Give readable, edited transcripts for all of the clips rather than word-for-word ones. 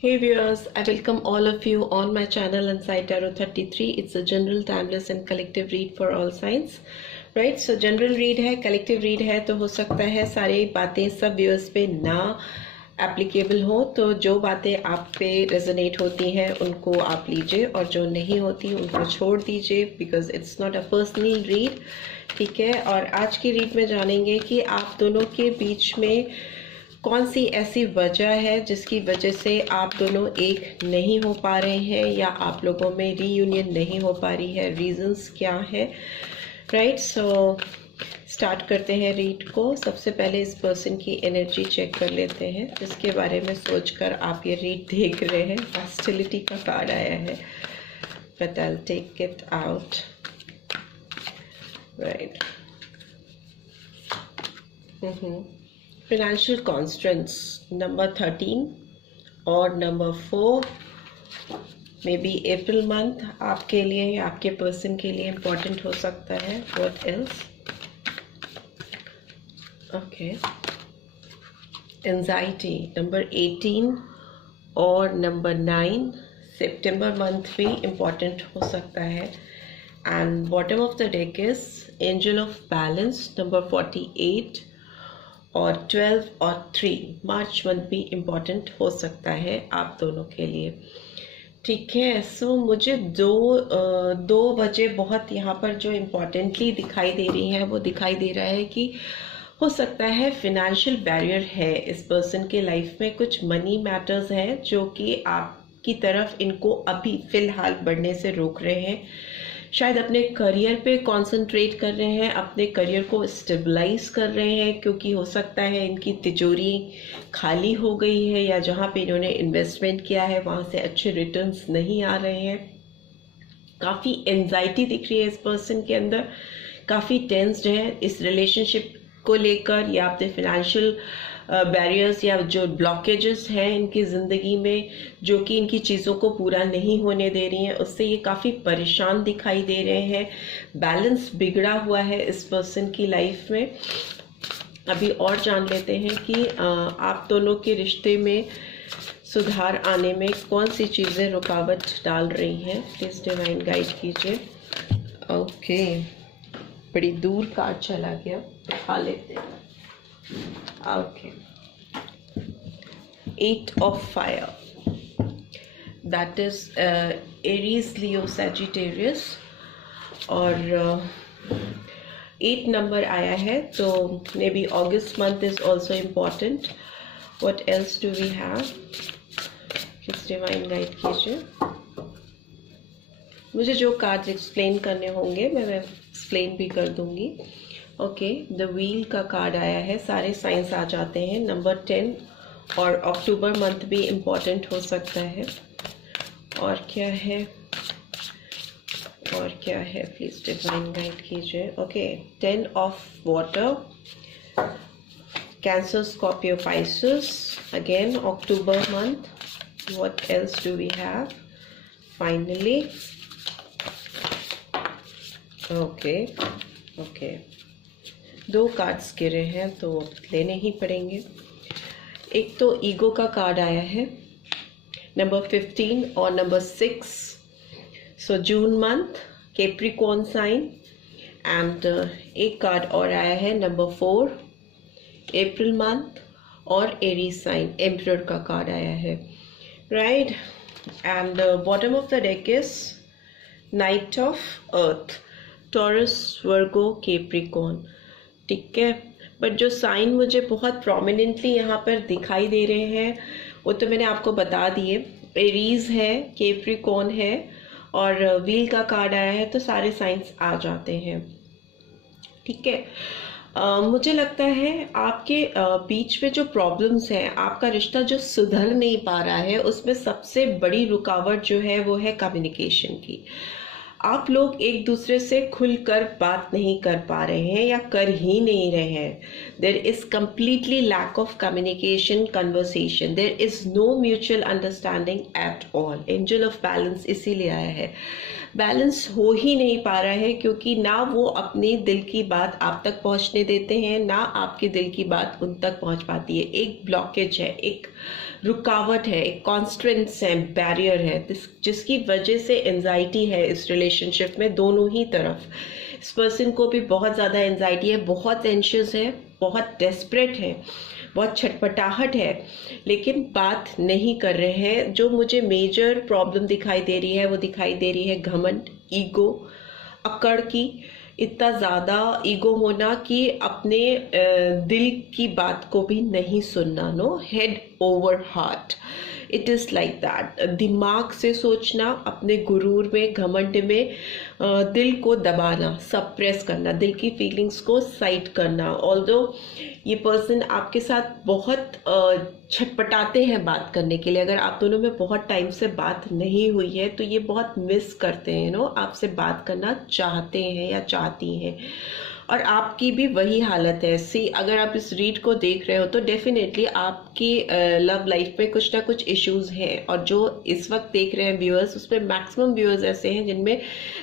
Hey viewers, I welcome all of you on my channel Insight Tarot 33. It's a general, timeless and collective read for all signs. Right? So general read है, collective read है, तो हो सकता है सारी बातें सब viewers पे ना एप्लीकेबल हो, तो जो बातें आप पे रेजोनेट होती हैं उनको आप लीजिए और जो नहीं होती उनको छोड़ दीजिए, because it's not a personal read. ठीक है. और आज की रीड में जानेंगे कि आप दोनों के बीच में कौन सी ऐसी वजह है जिसकी वजह से आप दोनों एक नहीं हो पा रहे हैं या आप लोगों में रीयूनियन नहीं हो पा रही है. रीजंस क्या है. राइट. सो स्टार्ट करते हैं रीड को. सबसे पहले इस पर्सन की एनर्जी चेक कर लेते हैं जिसके बारे में सोचकर आप ये रीड देख रहे हैं. हॉस्टिलिटी का कार्ड आया है, but I will take it out. Right. Financial constraints number 13 और number 4 maybe April month आपके लिए या आपके पर्सन के लिए इम्पोर्टेंट हो सकता है. What else? Okay. Anxiety number 18 और number 9 सितंबर मंथ भी इम्पोर्टेंट हो सकता है. And bottom of the deck is Angel of Balance number 48 और 12 और 3 मार्च मंथ भी इम्पॉर्टेंट हो सकता है आप दोनों के लिए. ठीक है. सो मुझे दो वजह बहुत यहाँ पर जो इम्पोर्टेंटली दिखाई दे रही हैं वो दिखाई दे रहा है कि हो सकता है फिनेंशियल बैरियर है इस पर्सन के लाइफ में. कुछ मनी मैटर्स हैं जो कि आपकी तरफ इनको अभी फ़िलहाल बढ़ने से रोक रहे हैं. शायद अपने करियर पे कंसंट्रेट कर रहे हैं, अपने करियर को स्टेबलाइज कर रहे हैं, क्योंकि हो सकता है इनकी तिजोरी खाली हो गई है या जहाँ पे इन्होंने इन्वेस्टमेंट किया है वहाँ से अच्छे रिटर्न्स नहीं आ रहे हैं. काफ़ी एंजाइटी दिख रही है इस पर्सन के अंदर. काफ़ी टेंस्ड है इस रिलेशनशिप को लेकर या अपने फिनेंशियल बैरियर्स या जो ब्लॉकेजेस हैं इनकी ज़िंदगी में जो कि इनकी चीज़ों को पूरा नहीं होने दे रही हैं, उससे ये काफ़ी परेशान दिखाई दे रहे हैं. बैलेंस बिगड़ा हुआ है इस पर्सन की लाइफ में. अभी और जान लेते हैं कि आप दोनों के रिश्ते में सुधार आने में कौन सी चीज़ें रुकावट डाल रही हैं. प्लीज़ डिवाइन गाइड कीजिए. ओके. बड़ी दूर कार्ड चला गया, दिखा लेते हैं. Okay. 8 of fire. That is Aries, Leo, Sagittarius. और 8 नंबर आया है, तो may be August month is also important. What else do we have? Please divine guide कीजिए. मुझे जो कार्ड एक्सप्लेन करने होंगे मैं एक्सप्लेन भी कर दूंगी. ओके. द व्हील का कार्ड आया है. सारे साइंस आ जाते हैं. नंबर 10 और अक्टूबर मंथ भी इम्पॉर्टेंट हो सकता है. और क्या है प्लीज़ डिवाइन गाइड कीजिए. Okay. 10 of water, Cancer, Scorpio, Pisces. Again October month. What else do we have finally. Okay. 2 cards गिरे हैं तो लेने ही पड़ेंगे. एक तो ईगो का कार्ड आया है, नंबर 15 और number 6. So June month, Capricorn sign. And एक कार्ड और आया है नंबर 4, अप्रैल मंथ और एरीज साइन. एम्परर का कार्ड आया है. Right. And bottom of the deck is knight of earth, Taurus, Virgo, Capricorn. ठीक है. बट जो साइन मुझे बहुत प्रोमिनेंटली यहाँ पर दिखाई दे रहे हैं वो तो मैंने आपको बता दिए. एरीज है, कैप्रिकॉर्न है और व्हील का कार्ड आया है, तो सारे साइंस आ जाते हैं. ठीक है. मुझे लगता है आपके बीच में जो प्रॉब्लम्स हैं, आपका रिश्ता जो सुधर नहीं पा रहा है, उसमें सबसे बड़ी रुकावट जो है वो है कम्युनिकेशन की. आप लोग एक दूसरे से खुलकर बात नहीं कर पा रहे हैं या कर ही नहीं रहे हैं. There is completely lack of communication, conversation. There is no mutual understanding at all. Angel of balance इसीलिए आया है. बैलेंस हो ही नहीं पा रहा है क्योंकि ना वो अपनी दिल की बात आप तक पहुंचने देते हैं, ना आपके दिल की बात उन तक पहुंच पाती है. एक ब्लॉकेज है, एक रुकावट है, एक कॉन्स्ट्रेंट्स है, बैरियर है, जिसकी वजह से एंजाइटी है इस रिलेशनशिप में दोनों ही तरफ. इस पर्सन को भी बहुत ज़्यादा एंजाइटी है, बहुत एंशियस है, बहुत डेस्परेट है, बहुत छटपटाहट है, लेकिन बात नहीं कर रहे हैं. जो मुझे मेजर प्रॉब्लम दिखाई दे रही है वो दिखाई दे रही है घमंड, ईगो, अकड़ की. इतना ज़्यादा ईगो होना कि अपने दिल की बात को भी नहीं सुनना. No, head over heart, it is like that. दिमाग से सोचना, अपने गुरूर में, घमंड में दिल को दबाना, सप्रेस करना, दिल की फीलिंग्स को साइड करना. ऑल्दो ये पर्सन आपके साथ बहुत छटपटाते हैं बात करने के लिए. अगर आप दोनों में बहुत टाइम से बात नहीं हुई है तो ये बहुत मिस करते हैं, नो, आपसे बात करना चाहते हैं या चाहती हैं. और आपकी भी वही हालत है. सी, अगर आप इस रीड को देख रहे हो तो डेफिनेटली आपकी लव लाइफ में कुछ ना कुछ इश्यूज हैं. और जो इस वक्त देख रहे हैं व्यूअर्स, उसमें मैक्सिमम व्यूअर्स ऐसे हैं जिनमें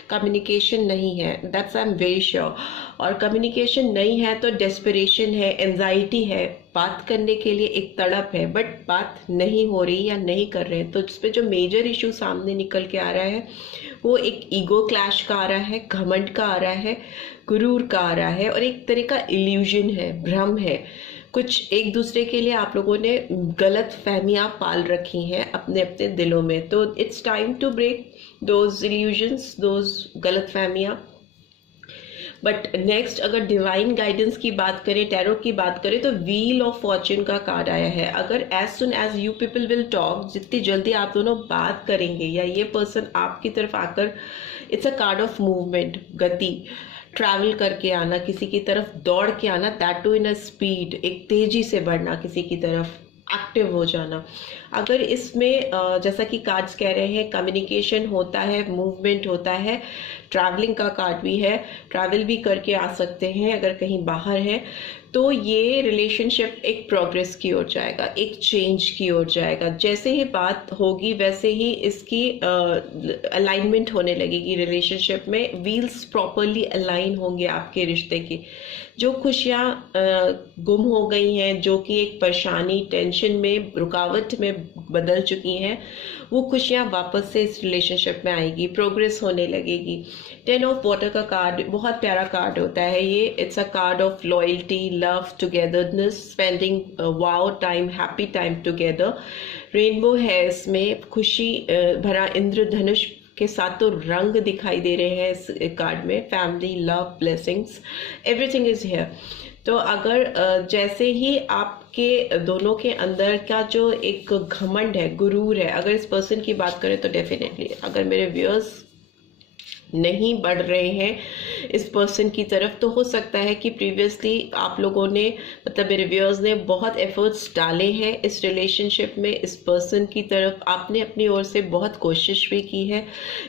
कम्युनिकेशन नहीं है. That's I am very sure. और कम्युनिकेशन नहीं है तो डेस्परेशन है, एंजाइटी है, बात करने के लिए एक तड़प है, बट बात नहीं हो रही या नहीं कर रहे हैं. तो इस पे जो मेजर इशू सामने निकल के आ रहा है वो एक ईगो क्लैश का आ रहा है, घमंड का आ रहा है, गुरूर का आ रहा है, और एक तरह का इल्यूजन है, भ्रम है. कुछ एक दूसरे के लिए आप लोगों ने गलत फहमियाँ पाल रखी हैं अपने अपने दिलों में. तो it's time to break those illusions, those गलत फहमियाँ. बट नेक्स्ट, अगर डिवाइन गाइडेंस की बात करें, टैरो की बात करें, तो व्हील ऑफ फॉर्च्यून का कार्ड आया है. अगर as soon as you people will talk, जितनी जल्दी आप दोनों बात करेंगे या ये पर्सन आपकी तरफ आकर, it's a card of movement, गति, ट्रैवल करके आना, किसी की तरफ दौड़ के आना, that too in a speed, एक तेजी से बढ़ना किसी की तरफ, एक्टिव हो जाना. अगर इसमें जैसा कि कार्ड्स कह रहे हैं, कम्युनिकेशन होता है, मूवमेंट होता है, ट्रैवलिंग का कार्ड भी है, ट्रैवल भी करके आ सकते हैं अगर कहीं बाहर है, तो ये रिलेशनशिप एक प्रोग्रेस की ओर जाएगा, एक चेंज की ओर जाएगा. जैसे ही बात होगी वैसे ही इसकी अलाइनमेंट होने लगेगी रिलेशनशिप में. व्हील्स प्रॉपरली अलाइन होंगे आपके रिश्ते की. जो खुशियाँ गुम हो गई हैं, जो कि एक परेशानी, टेंशन में, रुकावट में बदल चुकी हैं, वो खुशियाँ वापस से इस रिलेशनशिप में आएगी, प्रोग्रेस होने लगेगी. 10 ऑफ वाटर का कार्ड बहुत प्यारा कार्ड होता है ये. It's a card of loyalty, love, togetherness, spending wow time, happy time together. Rainbow है इसमें, खुशी भरा इंद्रधनुष के साथ तो रंग दिखाई दे रहे हैं इस कार्ड में. Family, love, blessings, everything is here. तो अगर जैसे ही आपके दोनों के अंदर का जो एक घमंड है, गुरूर है, अगर इस पर्सन की बात करें तो डेफिनेटली, अगर मेरे व्यूअर्स नहीं बढ़ रहे हैं इस पर्सन की तरफ, तो हो सकता है कि प्रीवियसली आप लोगों ने, मतलब मेरे व्यूअर्स ने बहुत एफर्ट्स डाले हैं इस रिलेशनशिप में. इस पर्सन की तरफ आपने अपनी ओर से बहुत कोशिश भी की है.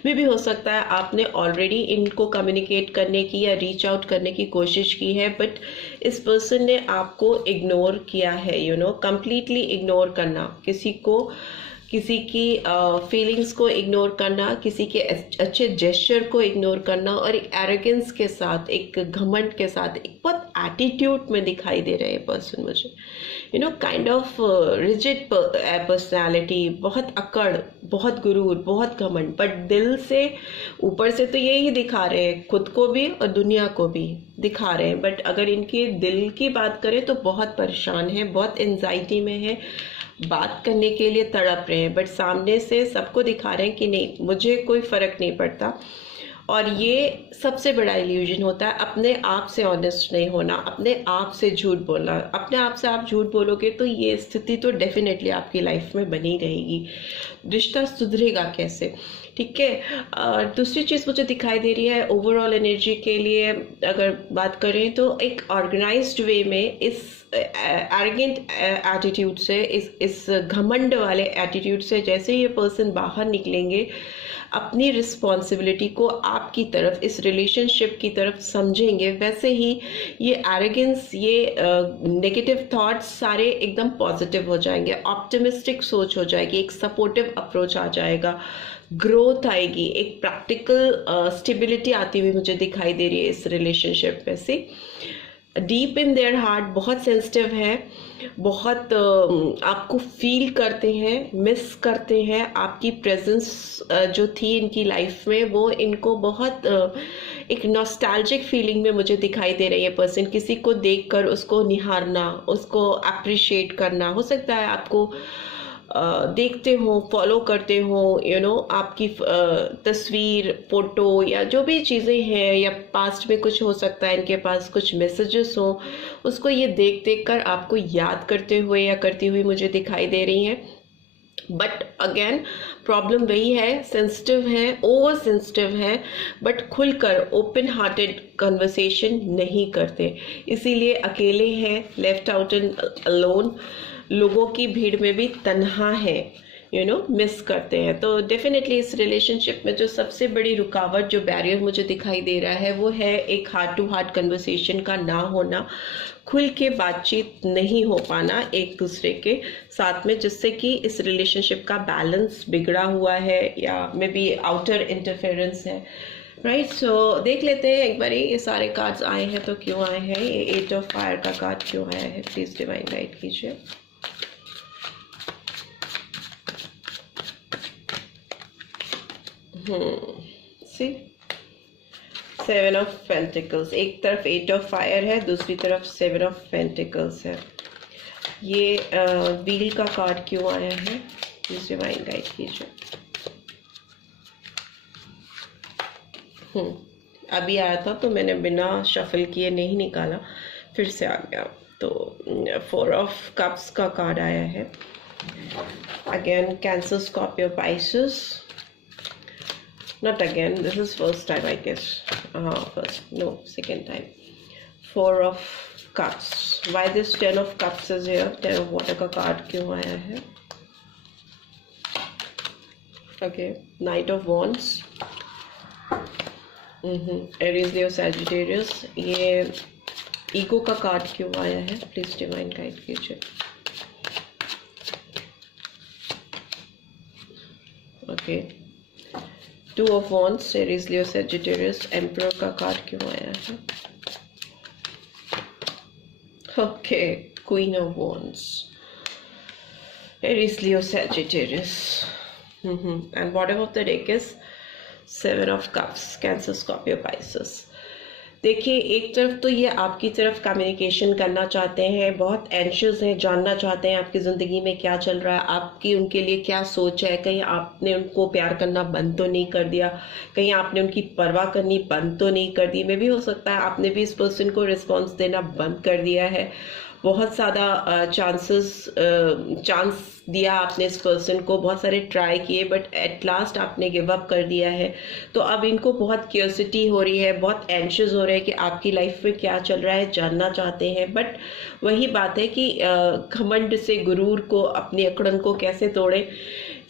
मे भी हो सकता है आपने ऑलरेडी इनको कम्युनिकेट करने की या रीच आउट करने की कोशिश की है, बट इस पर्सन ने आपको इग्नोर किया है. यू नो, कंप्लीटली इग्नोर करना, किसी की फीलिंग्स को इग्नोर करना, किसी के अच्छे जेस्चर को इग्नोर करना, और एक एरोगेंस के साथ, एक घमंड के साथ, एक बहुत एटीट्यूड में दिखाई दे रहे हैं पर्सन मुझे. You know, kind of rigid personality, बहुत अकड़, बहुत गुरूर, बहुत घमंड, बट दिल से, ऊपर से तो यही दिखा रहे हैं, खुद को भी और दुनिया को भी दिखा रहे हैं, बट अगर इनके दिल की बात करें तो बहुत परेशान है, बहुत एंजाइटी में है, बात करने के लिए तड़प रहे हैं, बट सामने से सबको दिखा रहे हैं कि नहीं, मुझे कोई फर्क नहीं पड़ता. और ये सबसे बड़ा इल्यूजन होता है, अपने आप से ऑनेस्ट नहीं होना, अपने आप से झूठ बोलना. अपने आप से आप झूठ बोलोगे तो ये स्थिति तो डेफिनेटली आपकी लाइफ में बनी रहेगी. रिश्ता सुधरेगा कैसे? ठीक है. दूसरी चीज़ मुझे दिखाई दे रही है ओवरऑल एनर्जी के लिए अगर बात करें तो एक ऑर्गेनाइज्ड वे में इस एरोगेंट एटीट्यूड से, इस घमंड वाले एटीट्यूड से जैसे ये पर्सन बाहर निकलेंगे, अपनी रिस्पॉन्सिबिलिटी को आपकी तरफ, इस रिलेशनशिप की तरफ समझेंगे, वैसे ही ये एरोगेंस, ये नेगेटिव थॉट्स सारे एकदम पॉजिटिव हो जाएंगे, ऑप्टिमिस्टिक सोच हो जाएगी, एक सपोर्टिव अप्रोच आ जाएगा, ग्रोथ आएगी, एक प्रैक्टिकल स्टेबिलिटी आती हुई मुझे दिखाई दे रही है इस रिलेशनशिप में से। डीप इन देयर हार्ट बहुत सेंसिटिव है, बहुत आपको फील करते हैं, मिस करते हैं, आपकी प्रेजेंस जो थी इनकी लाइफ में वो इनको बहुत एक नॉस्टैल्जिक फीलिंग में मुझे दिखाई दे रही है पर्सन। किसी को देखकर उसको निहारना, उसको अप्रिशिएट करना, हो सकता है आपको देखते हो, फॉलो करते हो, आपकी तस्वीर, फोटो या जो भी चीज़ें हैं, या पास्ट में कुछ हो सकता है इनके पास कुछ मैसेजेस हो, उसको ये देख देख कर आपको याद करते हुए या करती हुई मुझे दिखाई दे रही हैं। बट अगेन प्रॉब्लम वही है, सेंसिटिव है, ओवर सेंसिटिव है, बट खुलकर ओपन हार्टेड कन्वर्सेशन नहीं करते, इसीलिए अकेले हैं, लेफ्ट आउट एंड अलोन, लोगों की भीड़ में भी तन्हा है, मिस करते हैं। तो डेफिनेटली इस रिलेशनशिप में जो सबसे बड़ी रुकावट, जो बैरियर मुझे दिखाई दे रहा है, वो है एक हार्ट टू हार्ट कन्वर्सेशन का ना होना, खुल के बातचीत नहीं हो पाना एक दूसरे के साथ में, जिससे कि इस रिलेशनशिप का बैलेंस बिगड़ा हुआ है या मे बी आउटर इंटरफेरेंस है। राइट, सो देख लेते हैं एक बार ये सारे कार्ड्स आए हैं तो क्यों आए हैं, ये 8 ऑफ फायर का कार्ड क्यों आया है, प्लीज डिवाइन गाइड कीजिए। सी 7 ऑफ पेंटिकल्स, एक तरफ 8 ऑफ फायर है, दूसरी तरफ 7 ऑफ पेंटिकल्स है। ये व्हील का कार्ड क्यों आया है, प्लीज डिवाइन गाइड कीजिए। अभी आया था तो मैंने बिना शफल किए नहीं निकाला, फिर से आ गया। तो 4 ऑफ कप्स का कार्ड आया है। Again cancer, Scorpio, Pisces, not again, this is first time I guess, first, no, second time. 4 of cups, why this 10 of cups is here, 10 of water का card क्यों आया है। okay, Knight of Wands, Aries, Leo, Sagittarius, ये ego का card क्यों आया है, please divine guide कीजिए। Okay, 2 of Wands, Aries, Leo, Sagittarius, Emperor का कार्ड क्यों आया है। Okay, Queen of Wands, Aries, Leo, Sagittarius, and bottom of the deck is 7 of Cups, Cancer, Scorpio, Pisces। देखिए, एक तरफ तो ये आपकी तरफ कम्युनिकेशन करना चाहते हैं, बहुत एंशियस हैं, जानना चाहते हैं आपकी ज़िंदगी में क्या चल रहा है, आपकी उनके लिए क्या सोच है, कहीं आपने उनको प्यार करना बंद तो नहीं कर दिया, कहीं आपने उनकी परवाह करनी बंद तो नहीं कर दी। मे भी हो सकता है आपने भी इस पर्सन को रिस्पॉन्स देना बंद कर दिया है, बहुत ज़्यादा चांस दिया आपने इस पर्सन को, बहुत सारे ट्राई किए, बट एट लास्ट आपने गिव अप कर दिया है। तो अब इनको बहुत क्यूरियोसिटी हो रही है, बहुत एंशियस हो रहे हैं कि आपकी लाइफ में क्या चल रहा है, जानना चाहते हैं। बट वही बात है कि घमंड से गुरूर को, अपनी अकड़न को कैसे तोड़े।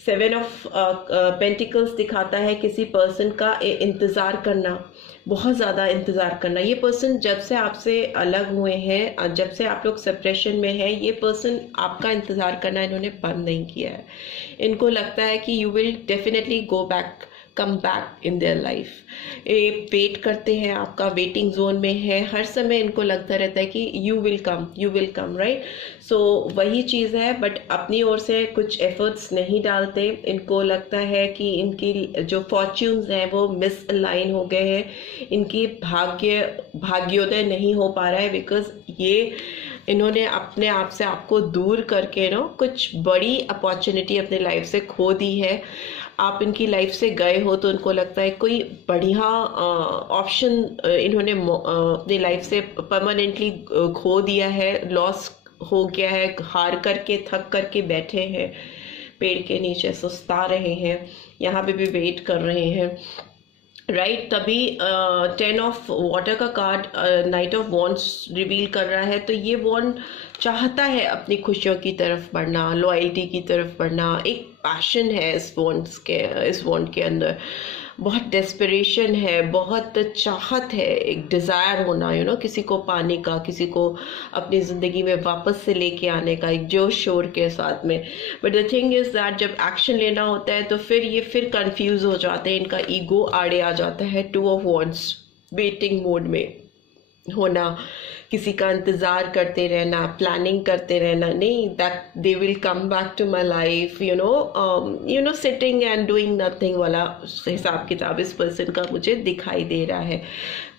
7 ऑफ पेंटिकल्स दिखाता है किसी पर्सन का इंतज़ार करना, बहुत ज़्यादा इंतज़ार करना। ये पर्सन जब से आपसे अलग हुए हैं, जब से आप लोग सेपरेशन में हैं, ये पर्सन आपका इंतज़ार करना इन्होंने बंद नहीं किया है। इनको लगता है कि you will definitely go back, come back in their life. ये वेट करते हैं, आपका वेटिंग जोन में है, हर समय इनको लगता रहता है कि यू विल कम, राइट। सो वही चीज़ है, बट अपनी ओर से कुछ एफर्ट्स नहीं डालते। इनको लगता है कि इनकी जो फॉर्च्यून्स हैं वो मिस अलाइन हो गए हैं, इनकी भाग्योदय नहीं हो पा रहा है, बिकॉज ये इन्होंने अपने आप से आपको दूर करके कुछ बड़ी अपॉर्चुनिटी अपने लाइफ से खो दी है। आप इनकी लाइफ से गए हो तो उनको लगता है कोई बढ़िया ऑप्शन इन्होंने अपनी लाइफ से परमानेंटली खो दिया है, लॉस हो गया है, हार करके थक करके बैठे हैं, पेड़ के नीचे सुस्ता रहे हैं, यहाँ पे भी वेट कर रहे हैं, राइट। तभी 10 ऑफ वाटर का card night of wands reveal कर रहा है। तो ये वॉन्ड चाहता है अपनी खुशियों की तरफ बढ़ना, लॉयल्टी की तरफ बढ़ना, एक पैशन है इस वॉन्ड के अंदर। बहुत डेस्परेशन है, बहुत चाहत है, एक डिज़ायर होना किसी को पाने का, किसी को अपनी ज़िंदगी में वापस से लेके आने का, एक जोश शोर के साथ में। But the thing is that जब एक्शन लेना होता है तो फिर ये फिर कंफ्यूज हो जाते हैं, इनका ईगो आड़े आ जाता है। Two of wants, waiting mode में होना, किसी का इंतज़ार करते रहना, प्लानिंग करते रहना, नहीं that they will come back to my life, sitting and doing nothing वाला हिसाब किताब इस पर्सन का मुझे दिखाई दे रहा है।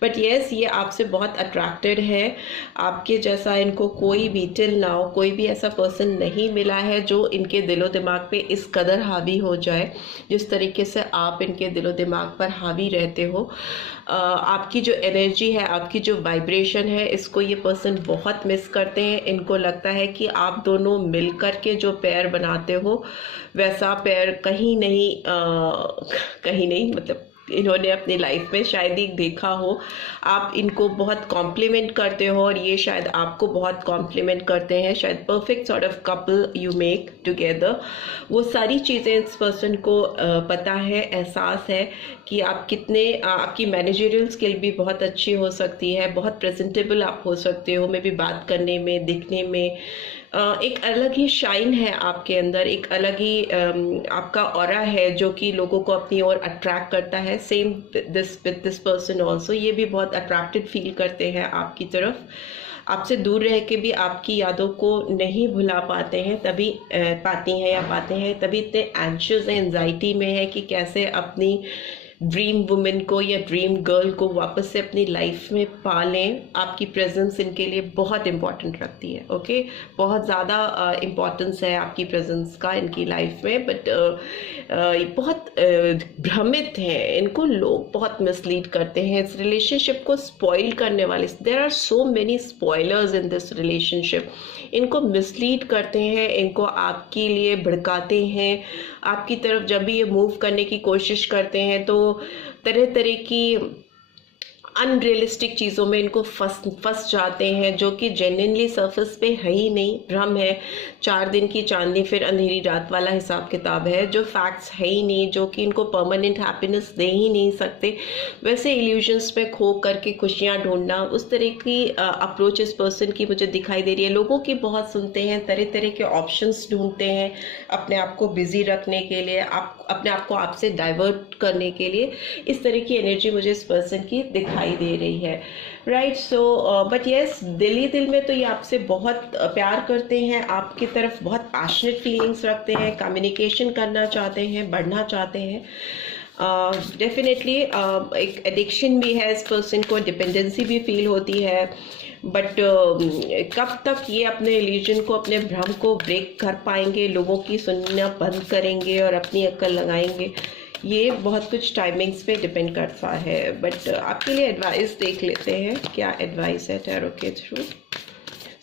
बट येस, ये आपसे बहुत अट्रैक्टेड है। आपके जैसा इनको कोई भी टिल नाउ कोई भी ऐसा पर्सन नहीं मिला है जो इनके दिलो दिमाग पे इस कदर हावी हो जाए जिस तरीके से आप इनके दिलो दिमाग पर हावी रहते हो। आपकी जो एनर्जी है, आपकी जो वाइब्रेशन है, इसको ये पर्सन बहुत मिस करते हैं। इनको लगता है कि आप दोनों मिल कर के जो पेयर बनाते हो वैसा पेयर कहीं नहीं मतलब इन्होंने अपनी लाइफ में शायद ही देखा हो। आप इनको बहुत कॉम्प्लीमेंट करते हो और ये शायद आपको बहुत कॉम्प्लीमेंट करते हैं। शायद perfect sort of couple you make together. वो सारी चीज़ें इस पर्सन को पता है, एहसास है कि आप कितने, आपकी मैनेजरियल स्किल भी बहुत अच्छी हो सकती है, बहुत प्रेजेंटेबल आप हो सकते हो, मे भी बात करने में, दिखने में एक अलग ही शाइन है आपके अंदर, एक अलग ही आपका ऑरा है जो कि लोगों को अपनी ओर अट्रैक्ट करता है। सेम दिस पर्सन ऑल्सो, ये भी बहुत अट्रैक्टेड फील करते हैं आपकी तरफ। आपसे दूर रह के भी आपकी यादों को नहीं भुला पाते हैं, पाते हैं तभी इतने एंशियस एंजाइटी में है कि कैसे अपनी ड्रीम वुमेन को या ड्रीम गर्ल को वापस से अपनी लाइफ में पा लें। आपकी प्रेजेंस इनके लिए बहुत इम्पॉर्टेंट रखती है। ओके, बहुत ज़्यादा इम्पॉर्टेंस है आपकी प्रेजेंस का इनकी लाइफ में। बट बहुत भ्रमित हैं, इनको लोग बहुत मिसलीड करते हैं। इस रिलेशनशिप को स्पॉइल करने वाले, there are so many spoilers in this relationship. इनको मिसलीड करते हैं, इनको आपके लिए भड़काते हैं। आपकी तरफ जब भी ये मूव करने की कोशिश करते हैं तो तरह तरह की अनरियलिस्टिक चीज़ों में इनको फंस जाते हैं जो कि जेन्युइनली सरफेस पे है ही नहीं, भ्रम है। 4 दिन की चांदनी फिर अंधेरी रात वाला हिसाब किताब है, जो फैक्ट्स है ही नहीं, जो कि इनको परमानेंट हैप्पीनेस दे ही नहीं सकते। वैसे इल्यूजन्स में खो करके खुशियाँ ढूंढना, उस तरह की अप्रोच इस पर्सन की मुझे दिखाई दे रही है। लोगों की बहुत सुनते हैं, तरह तरह के ऑप्शंस ढूंढते हैं अपने आप को बिजी रखने के लिए, अपने आप को आपसे डाइवर्ट करने के लिए। इस तरह की एनर्जी मुझे इस पर्सन की दिखाई दे रही है। राइट, सो बट येस, दिल ही दिल में तो ये आपसे बहुत प्यार करते हैं, आपकी तरफ बहुत पैशनेट फीलिंग्स रखते हैं, कम्युनिकेशन करना चाहते हैं, बढ़ना चाहते हैं। डेफिनेटली एक एडिक्शन भी है इस पर्सन को, डिपेंडेंसी भी फील होती है। बट कब तक ये अपने इल्यूजन को, अपने भ्रम को ब्रेक कर पाएंगे, लोगों की सुनना बंद करेंगे और अपनी अक्ल लगाएंगे, ये बहुत कुछ टाइमिंग्स पे डिपेंड करता है। बट आपके लिए एडवाइस देख लेते हैं, क्या एडवाइस है टैरो के थ्रू,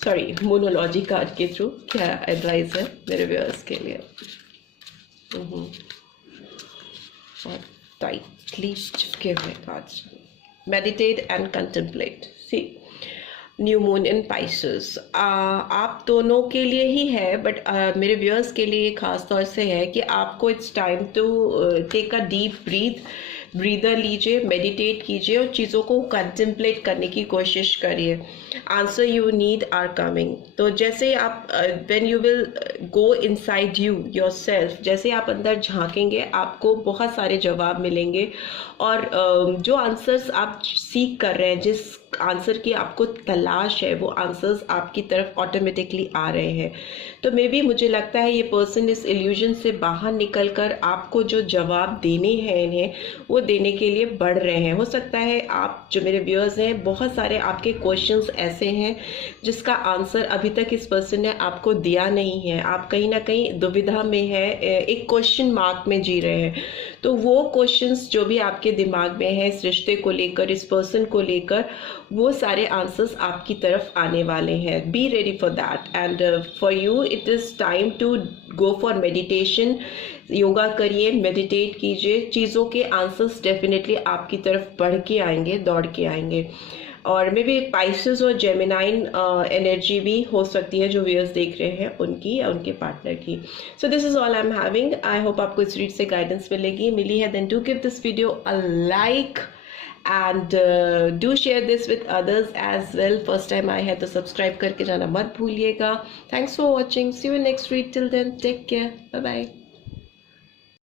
सॉरी मोनोलॉजी कार्ड के थ्रू क्या एडवाइस है मेरे व्यूअर्स के लिए। और टाइटली चिपके हुए cards. Meditate and contemplate. See, new moon in Pisces आप दोनों के लिए ही है, बट मेरे व्यूअर्स के लिए खास तौर से है कि आपको it's time to take a deep breather लीजिए, मेडिटेट कीजिए और चीज़ों को कंटेम्पलेट करने की कोशिश करिए। Answer you need are coming. तो जैसे आप when you will go inside you yourself, जैसे आप अंदर झांकेंगे आपको बहुत सारे जवाब मिलेंगे और जो आंसर्स आप सीख कर रहे हैं, जिस आंसर की आपको तलाश है, वो आंसर्स आपकी तरफ ऑटोमेटिकली आ रहे हैं। तो मे बी मुझे लगता है ये पर्सन इस इल्यूजन से बाहर निकलकर आपको जो जवाब देने हैं इन्हें, वो देने के लिए बढ़ रहे हैं। हो सकता है आप जो मेरे व्यूअर्स हैं, बहुत सारे आपके क्वेश्चंस ऐसे हैं जिसका आंसर अभी तक इस पर्सन ने आपको दिया नहीं है। आप कहीं ना कहीं दुविधा में है, एक क्वेश्चन मार्क में जी रहे हैं। तो वो क्वेश्चंस जो भी आपके दिमाग में है इस रिश्ते को लेकर, इस पर्सन को लेकर, वो सारे आंसर्स आपकी तरफ आने वाले हैं। Be ready for that and for you it is time to go for meditation. Yoga करिए, मेडिटेट कीजिए, चीज़ों के आंसर्स डेफिनेटली आपकी तरफ बढ़ के आएंगे, दौड़ के आएंगे। और मे बी पाइसेस और जेमिनाइन एनर्जी भी हो सकती है जो व्यूअर्स देख रहे हैं उनकी या उनके पार्टनर की. So this is all I am having. I hope आपको इस रीड से गाइडेंस मिली है. Then do give this video a like and do share this with others as well. First time आए हैं तो सब्सक्राइब करके जाना मत भूलिएगा. Thanks for watching. See you in next read. Till then, take care. Bye bye.